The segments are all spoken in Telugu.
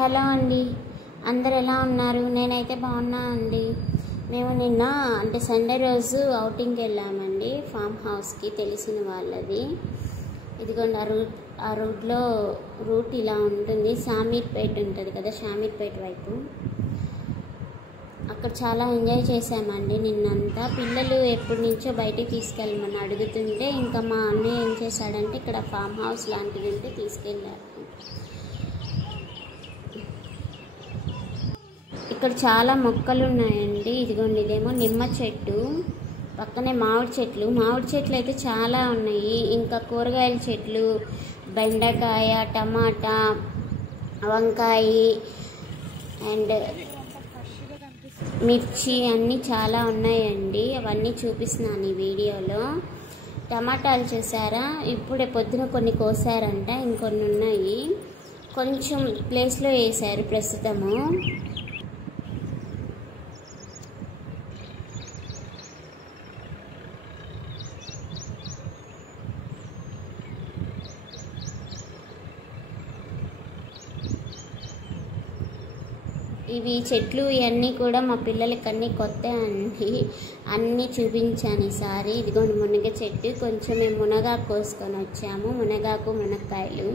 హలో అండి, అందరు ఎలా ఉన్నారు? నేనైతే బాగున్నా అండి. మేము నిన్న అంటే సండే రోజు అవుటింగ్కి వెళ్ళామండి, ఫామ్ హౌస్కి, తెలిసిన వాళ్ళది. ఇదిగోండి ఆ రూట్ ఇలా ఉంటుంది. షామీర్పేట ఉంటుంది కదా, షామీర్పేట వైపు. అక్కడ చాలా ఎంజాయ్ చేసామండి నిన్నంతా. పిల్లలు ఎప్పటి నుంచో బయటికి తీసుకెళ్ళమని అడుగుతుంటే ఇంకా మా అన్నయ్య ఏం చేశాడంటే ఇక్కడ ఫామ్ హౌస్ లాంటిది ఉంటే తీసుకెళ్ళారు. ఇక్కడ చాలా మొక్కలు ఉన్నాయండి. ఇదిగోండి, ఇదేమో నిమ్మ చెట్టు, పక్కనే మామిడి చెట్లు అయితే చాలా ఉన్నాయి. ఇంకా కూరగాయల చెట్లు, బెండకాయ, టమాటా, వంకాయ అండ్ మిర్చి అన్నీ చాలా ఉన్నాయండి. అవన్నీ చూపిస్తున్నాను ఈ వీడియోలో. టమాటాలు చూసారా, ఇప్పుడే పొద్దున కొన్ని కోసారంట, ఇంకొన్ని ఉన్నాయి. కొంచెం ప్లేస్లో వేసారు ప్రస్తుతము. ఇవి చెట్లు ఇవన్నీ కూడా మా పిల్లలకి అన్నీ కొత్త అండి, అన్నీ చూపించాను ఈసారి. ఇదిగోండి మునగ చెట్టు, కొంచెం మేము మునగాకు కోసుకొని వచ్చాము, మునక్కాయలు.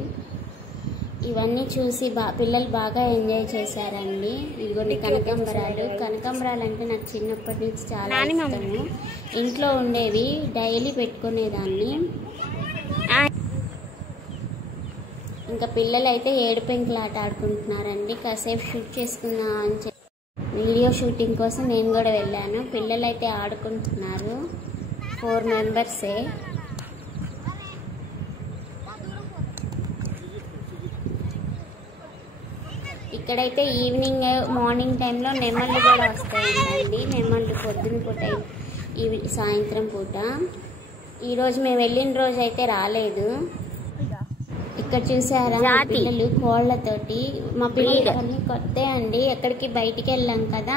ఇవన్నీ చూసి పిల్లలు బాగా ఎంజాయ్ చేశారండి. ఇదిగోండి కనకాంబరాలు అంటే నాకు చిన్నప్పటి నుంచి చాలా ఇష్టము. ఇంట్లో ఉండేవి, డైలీ పెట్టుకునేదాన్ని. ఇంకా పిల్లలు అయితే ఏడు పెంకులు ఆట ఆడుకుంటున్నారండి. కాసేపు షూట్ చేసుకుందాం అని చెప్పి వీడియో షూటింగ్ కోసం నేను కూడా వెళ్ళాను. పిల్లలు అయితే ఆడుకుంటున్నారు, 4 మెంబర్సే. ఇక్కడైతే మార్నింగ్ టైంలో నెమళ్ళు కూడా వస్తాయండి. నెమళ్ళు పొద్దున పూట, సాయంత్రం పూట. ఈరోజు మేము వెళ్ళిన రోజు అయితే రాలేదు. ఇక్కడ చూసారా పిల్లలు కోళ్లతోటి, మా పిల్లలు అన్ని కొత్త అండి. ఎక్కడికి బయటికి వెళ్ళాం కదా,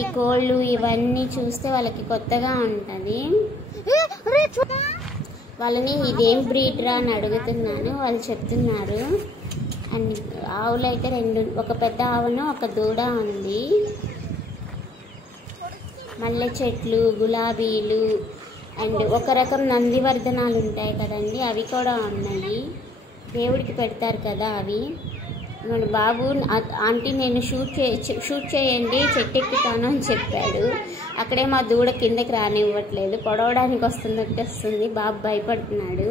ఈ కోళ్ళు ఇవన్నీ చూస్తే వాళ్ళకి కొత్తగా ఉంటుంది. వాళ్ళని ఇదేం బ్రీడ్ రా అని అడుగుతున్నాను, వాళ్ళు చెప్తున్నారు. అండ్ ఆవులు అయితే 2, ఒక పెద్ద ఆవును ఒక దూడ ఉంది. మల్లె చెట్లు, గులాబీలు అండ్ ఒక రకం నందివర్ధనాలు ఉంటాయి కదండి, అవి కూడా ఉన్నాయి. దేవుడికి పెడతారు కదా అవి. మన బాబు ఆంటీ నేను షూట్ చేయండి, చెట్టు ఎక్కుతాను అని చెప్పాడు. అక్కడే మా దూడ కిందకి రానివ్వట్లేదు, పొడవడానికి వస్తుంది. బాబు భయపడుతున్నాడు.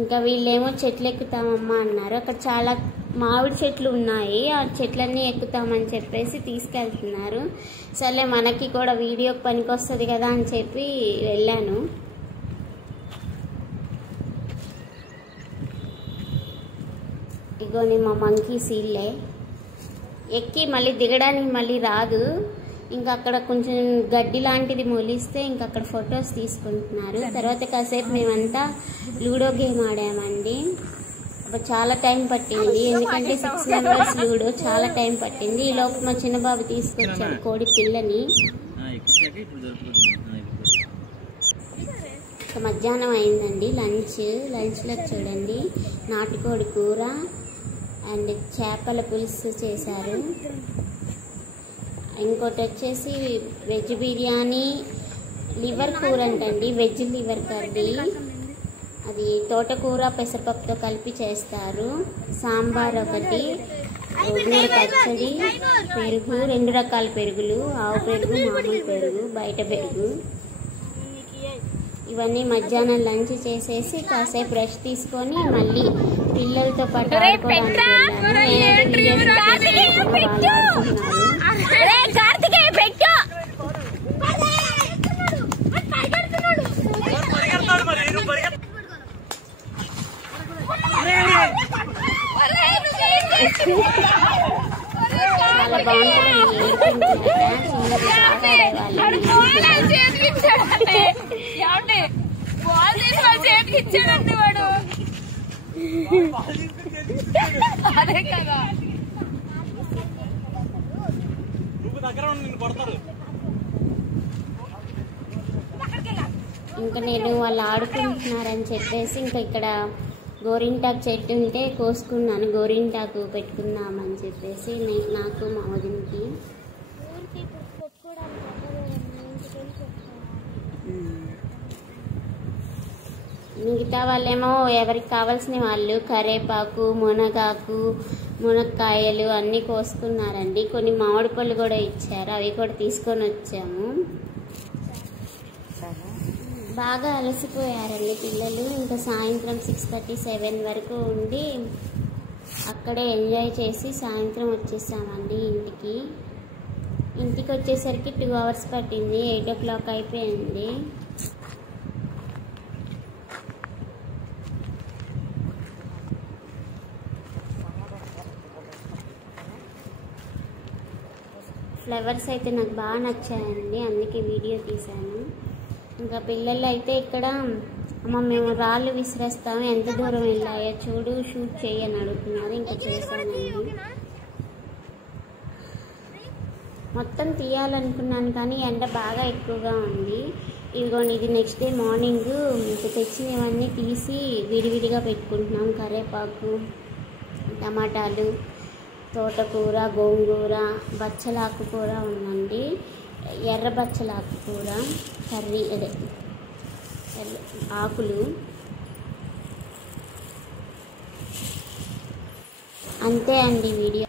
ఇంకా వీళ్ళేమో చెట్లు ఎక్కుతామమ్మా అన్నారు. అక్కడ చాలా మామిడి చెట్లు ఉన్నాయి, ఆ చెట్లన్నీ ఎక్కుతామని చెప్పేసి తీసుకెళ్తున్నారు. సరే మనకి కూడా వీడియోకి పనికి వస్తుంది కదా అని చెప్పి వెళ్ళాను. ఇగోని మా మంకీ సీల్లే ఎక్కి మళ్ళీ దిగడానికి మళ్ళీ రాదు. ఇంకా అక్కడ కొంచెం గడ్డి లాంటిది మొలిస్తే ఇంకా అక్కడ ఫొటోస్ తీసుకుంటున్నారు. తర్వాత కాసేపు మేమంతా లూడో గేమ్ ఆడామండి. చాలా టైం పట్టింది, ఎందుకంటే 6 మెంబర్స్ లూడో, చాలా టైం పట్టింది. ఈ లోపు మా చిన్నబాబు తీసుకొచ్చాడు కోడి పిల్లని. మధ్యాహ్నం అయిందండి లంచ్లో చూడండి, నాటుకోడి కూర అండ్ చేపల పులుసు చేశారు. ఇంకోటి వచ్చేసి వెజ్ బిర్యానీ, లివర్ కూర అంటండి, వెజ్ లివర్ కర్రీ. అది తోటకూర పెసరపప్పుతో కలిపి చేస్తారు. సాంబార్ ఒకటి, గోంగూర పచ్చడి, పెరుగు, 2 రకాల పెరుగులు, ఆవు పెరుగు, మామూలు పెరుగు, బయట పెరుగు. ఇవన్నీ మధ్యాహ్నం లంచ్ చేసేసి కాసేపు బ్రష్ తీసుకొని మళ్ళీ పిల్లలతో పాటు ఆడుకోవడానికి వెళ్ళాను. నేనైతే వీడియోస్ వాళ్ళు ఆడుతున్నారు. చాలా బాగుంటుంది. ఇంకా నేను వాళ్ళు ఆడుకుంటున్నారని చెప్పేసి ఇంకా ఇక్కడ గోరింటాకు చెట్టు ఉంటే కోసుకున్నాను, గోరింటాకు పెట్టుకుందామని చెప్పేసి నాకు మా వదినకి. మిగతా వాళ్ళేమో ఎవరికి కావాల్సిన వాళ్ళు కరేపాకు, మునక్కాయలు అన్నీ కోసుకున్నారండి. కొన్ని మామిడి పళ్ళు కూడా ఇచ్చారు, అవి కూడా తీసుకొని వచ్చాము. బాగా అలసిపోయారండి పిల్లలు. ఇంకా సాయంత్రం 6:30-7 వరకు ఉండి అక్కడే ఎంజాయ్ చేసి సాయంత్రం వచ్చేసామండి ఇంటికి. ఇంటికి వచ్చేసరికి 2 hours పట్టింది, 8 o'clock అయిపోయింది. ఫ్లవర్స్ అయితే నాకు బాగా నచ్చాయండి, అందుకే వీడియో తీశాను. ఇంకా పిల్లలు అయితే ఇక్కడ అమ్మ మేము రాళ్ళు విసిరేస్తాము, ఎంత దూరం వెళ్ళాయో చూడు, షూట్ చేయని అడుగుతున్నారు. ఇంకా చేశానండి. మొత్తం తీయాలనుకున్నాను కానీ ఎండ బాగా ఎక్కువగా ఉంది. ఇదిగోండి, ఇది నెక్స్ట్ డే మార్నింగ్ ఇంకా తెచ్చినవన్నీ తీసి విడివిడిగా పెట్టుకుంటున్నాం. కరివేపాకు, టమాటాలు, తోటకూర, గోంగూర, బచ్చలాకు కూర ఉందండి, ఎర్ర బచ్చలాకు కూర కర్రీ, ఆకులు. అంతే అండి వీడియో.